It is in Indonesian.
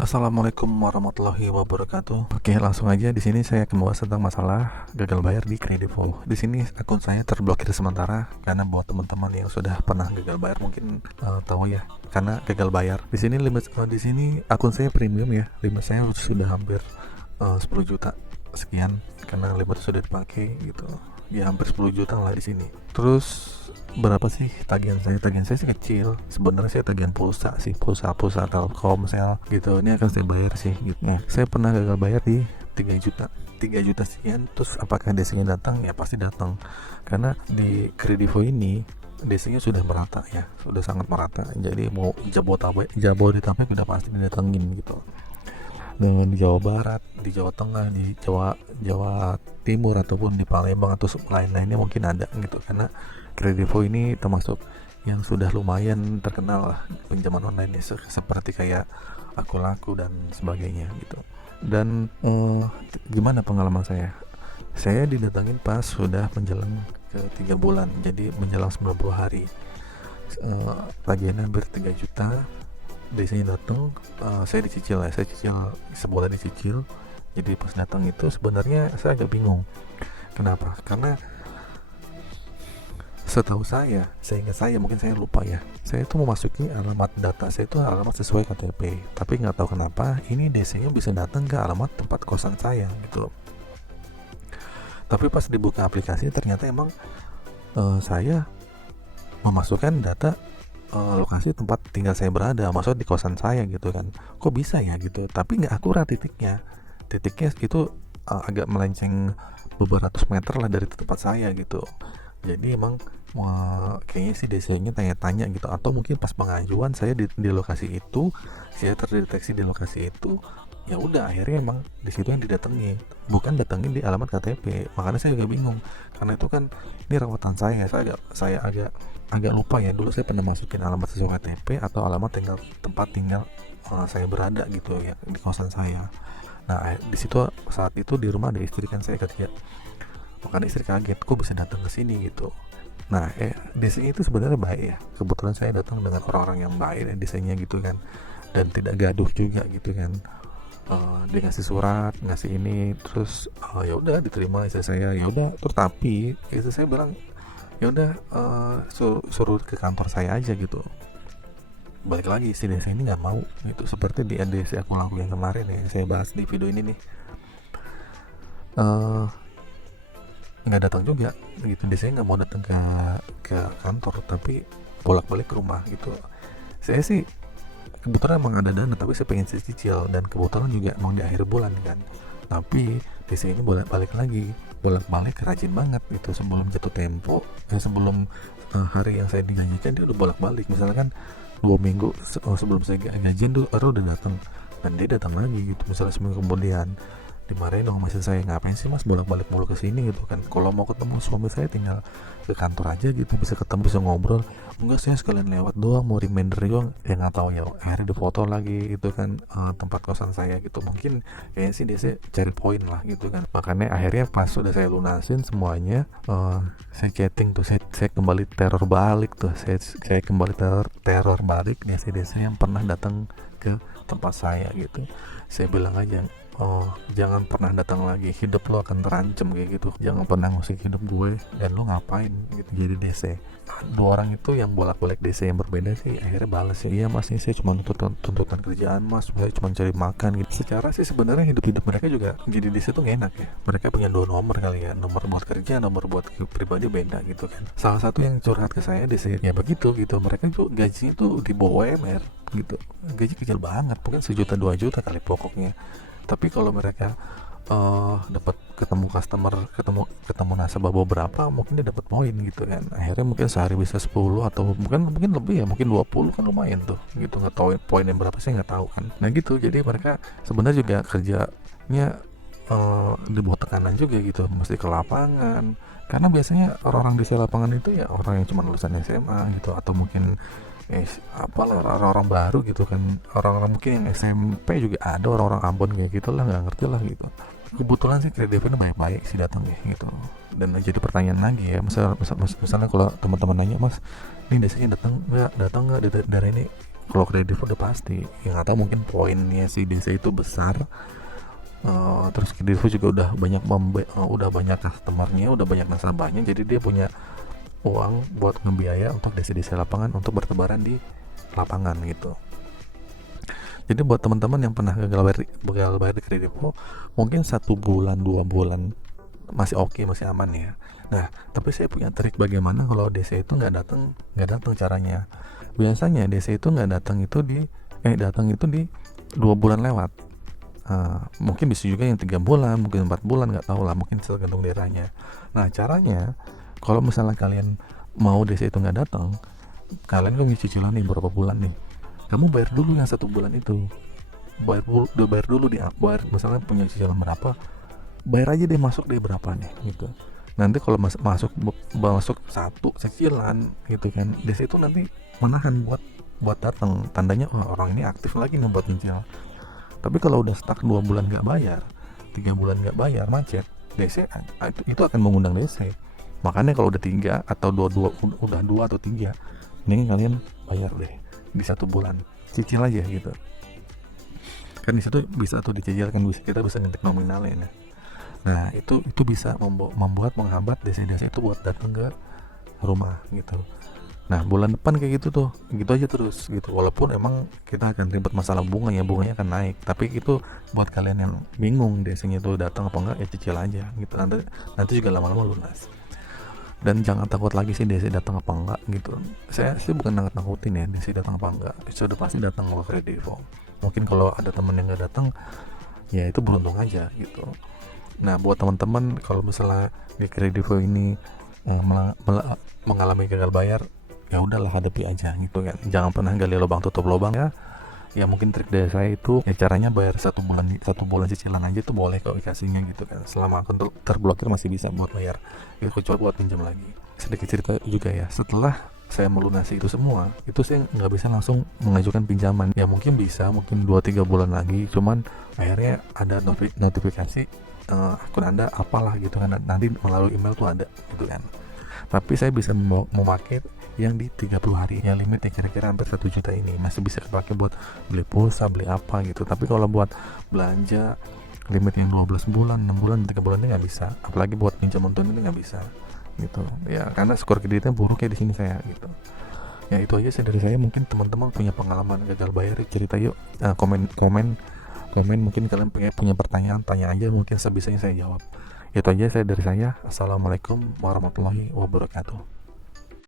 Assalamualaikum warahmatullahi wabarakatuh. Oke, langsung aja di sini saya akan membahas tentang masalah gagal bayar di Kredivo. Di sini akun saya terblokir sementara karena buat teman-teman yang sudah pernah gagal bayar mungkin tahu ya, karena gagal bayar. Di sini di sini akun saya premium ya. Limit saya sudah hampir 10 juta sekian karena limit sudah dipakai gitu. Ya hampir 10 juta lah di sini. Terus berapa sih tagihan saya sih kecil sebenarnya. Saya tagihan pulsa sih, pulsa Telkomsel gitu, ini akan saya bayar sih gitu. Nah, saya pernah gagal bayar di 3 juta sekian. Terus apakah DC-nya datang? Ya pasti datang, karena di Kredivo ini DC-nya sudah merata ya, sudah sangat merata. Jadi mau Jabodetabek udah pasti didatengin gitu. Dan di Jawa Barat, di Jawa Tengah, di Jawa Timur ataupun di Palembang atau lain-lainnya mungkin ada gitu, karena Kredivo ini termasuk yang sudah lumayan terkenal lah pinjaman online ya, seperti kayak Aku Laku dan sebagainya gitu. Dan gimana pengalaman saya? Saya didatangin pas sudah menjelang ke 3 bulan, jadi menjelang 90 hari. Tagihannya hampir 3 juta. DC-nya datang, saya dicicil, sebulan dicicil. Jadi pas datang itu sebenarnya saya agak bingung. Kenapa? Karena setahu seingat saya, mungkin saya lupa ya, saya itu memasuki alamat data saya itu alamat sesuai KTP, tapi nggak tahu kenapa ini DC-nya bisa datang ke alamat tempat kosan saya gitu loh. Tapi pas dibuka aplikasi ternyata emang saya memasukkan data lokasi tempat tinggal saya berada, maksudnya di kosan saya gitu kan. Kok bisa ya gitu, tapi nggak akurat titiknya itu agak melenceng beberapa ratus meter lah dari tempat saya gitu. Jadi emang kayaknya sih DC-nya tanya-tanya gitu, atau mungkin pas pengajuan saya di lokasi itu, saya terdeteksi di lokasi itu. Ya udah, akhirnya emang di situ yang didatangi, bukan datangin di alamat KTP. Makanya saya juga bingung, karena itu kan ini rawatan saya agak lupa ya. Dulu saya pernah masukin alamat sesuai KTP atau alamat tempat tinggal saya berada gitu ya, di kosan saya. Nah, di situ saat itu di rumah ada istri kan saya kerja. Makanya istri kaget, kok bisa datang ke sini gitu. Nah, DC itu sebenarnya baik ya. Kebetulan saya datang dengan orang-orang yang baik ya DC-nya gitu kan, dan tidak gaduh juga gitu kan. Dia ngasih surat, ngasih ini, terus ya udah diterima istri saya. Ya udah, terus tapi istri saya bilang ya udah, suruh ke kantor saya aja gitu. Balik lagi si DC ini nggak mau gitu, seperti di DC Aku Laku yang kemarin ya saya bahas di video ini nih. Nggak datang juga gitu, DC nggak mau datang ke kantor, tapi bolak-balik ke rumah gitu. Saya sih kebetulan emang ada dana, tapi saya pengen cicil, dan kebetulan juga mau di akhir bulan kan. Tapi DC ini bolak-balik rajin banget gitu. Sebelum jatuh tempo, sebelum hari yang saya dijanjikan, dia udah bolak-balik. Misalkan 2 minggu sebelum saya gajian tuh udah datang, dan dia datang lagi gitu. Misalnya seminggu kemudian, dimarahin dong masih saya, ngapain sih mas bolak-balik mulu ke sini gitu kan. Kalau mau ketemu suami saya tinggal ke kantor aja gitu, bisa ketemu, bisa ngobrol. Enggak, saya sekalian lewat doang, mau reminder doang. Ya nggak tahu ya, akhirnya di foto lagi itu kan tempat kosan saya gitu. Mungkin kayaknya sih dia cari poin lah gitu kan. Makanya akhirnya pas sudah saya lunasin semuanya, saya chatting tuh, saya kembali teror balik tuh, saya kembali teror balik nih si DC yang pernah datang ke tempat saya gitu. Saya bilang aja, jangan pernah datang lagi, hidup lo akan terancam kayak gitu. Jangan pernah ngusik hidup gue, dan lo ngapain gitu jadi DC. Dua orang itu yang bolak-balik DC yang berbeda sih akhirnya balas sih, iya mas ini saya cuma tuntutan kerjaan mas, saya cuma cari makan gitu. Secara sih sebenarnya hidup mereka juga jadi DC tuh gak enak ya. Mereka punya 2 nomor kali ya, nomor buat kerja, nomor buat pribadi beda gitu kan. Salah satu yang curhat ke saya DC ya begitu gitu, mereka tuh gajinya tuh di bawah UMR gitu. Gaji kecil banget, mungkin 1 juta 2 juta kali pokoknya. Tapi kalau mereka dapat ketemu customer, ketemu nasabah beberapa, mungkin dia dapat poin gitu kan. Akhirnya mungkin sehari bisa 10 atau mungkin lebih ya, mungkin 20 kan lumayan tuh gitu. Nggak tahu poinnya berapa, saya nggak tahu kan. Nah gitu, jadi mereka sebenarnya juga kerjanya di bawah tekanan juga gitu, mesti ke lapangan. Karena biasanya orang-orang di lapangan itu ya orang yang cuma lulusan SMA gitu, atau mungkin apalah orang-orang baru gitu kan. Orang-orang mungkin yang SMP juga ada, orang-orang Ambon kayak gitu lah, nggak ngerti lah gitu. Kebetulan sih Kredivo ini baik-baik sih datang ya gitu. Dan jadi pertanyaan lagi ya, misalnya kalau teman-teman nanya, mas ini biasanya datang nggak dari ini, Kalau kredivo udah pasti, yang atau mungkin poinnya si DC itu besar. Terus kredivo juga udah banyak customernya, udah banyak nasabahnya, jadi dia punya uang buat ngebiaya untuk DC lapangan untuk bertebaran di lapangan gitu. Jadi buat teman-teman yang pernah gagal bayar di kredivo, mungkin 1 bulan 2 bulan masih oke, masih aman ya. Nah, tapi saya punya trik bagaimana kalau DC itu nggak datang caranya. Biasanya DC itu nggak datang itu di 2 bulan lewat. Mungkin bisa juga yang 3 bulan, mungkin 4 bulan, nggak tahu lah, mungkin tergantung daerahnya. Nah, caranya kalau misalnya kalian mau DC itu nggak datang, kalian kan cicilan nih berapa bulan nih, kamu bayar dulu yang 1 bulan itu, bayar dulu bayar misalnya punya cicilan berapa, bayar aja deh, masuk deh berapa nih gitu. Nanti kalau masuk satu cicilan gitu kan, DC itu nanti menahan buat datang, tandanya orang ini aktif lagi nih buat nyicil. Tapi kalau udah stuck 2 bulan nggak bayar, 3 bulan nggak bayar, macet, DC itu akan mengundang DC. Makanya kalau udah 3 atau 2 atau 3, ini kalian bayar deh di 1 bulan, cicil aja gitu. Kan di situ bisa tuh dicicil, kan kita bisa ngetik nominalnya. Nah itu bisa menghambat DC itu buat datang ke rumah gitu. Nah bulan depan kayak gitu aja terus gitu. Walaupun emang kita akan ribet masalah bunganya akan naik, tapi itu buat kalian yang bingung DC-nya itu datang apa enggak, ya cicil aja gitu. Nanti juga lama-lama lunas. Dan jangan takut lagi sih DC datang apa enggak gitu. Saya sih bukan nakutin ya DC datang apa enggak, sudah pasti datang ke kredivo. Mungkin kalau ada temen yang nggak datang, ya itu beruntung aja gitu. Nah buat teman-teman kalau misalnya di kredivo ini mengalami gagal bayar, ya udahlah, hadapi aja gitu kan. Jangan pernah gali lubang tutup lubang ya. Ya mungkin trik dari saya itu ya caranya bayar 1 bulan cicilan aja tuh boleh kok dikasihnya gitu kan. Selama akun terblokir masih bisa buat bayar. Ya kecuali buat pinjam lagi. Sedikit cerita juga ya. Setelah saya melunasi itu semua, itu saya nggak bisa langsung mengajukan pinjaman. Ya mungkin bisa, mungkin 2-3 bulan lagi. Cuman akhirnya ada notifikasi akun Anda apalah gitu kan. Nanti melalui email tuh ada gitu kan. Tapi saya bisa memakai yang di 30 hari, yang limitnya kira-kira hampir 1 juta ini masih bisa dipakai buat beli pulsa, beli apa gitu. Tapi kalau buat belanja limit yang 12 bulan, 6 bulan, 3 bulan ini nggak bisa. Apalagi buat pinjam untuk ini nggak bisa gitu ya, karena skor kreditnya buruk ya di sini saya gitu. Ya itu aja sih dari saya. Mungkin teman-teman punya pengalaman gagal bayar, cerita yuk, komen mungkin kalian punya pertanyaan, tanya aja, mungkin sebisanya saya jawab. Itu aja dari saya. Assalamualaikum warahmatullahi wabarakatuh.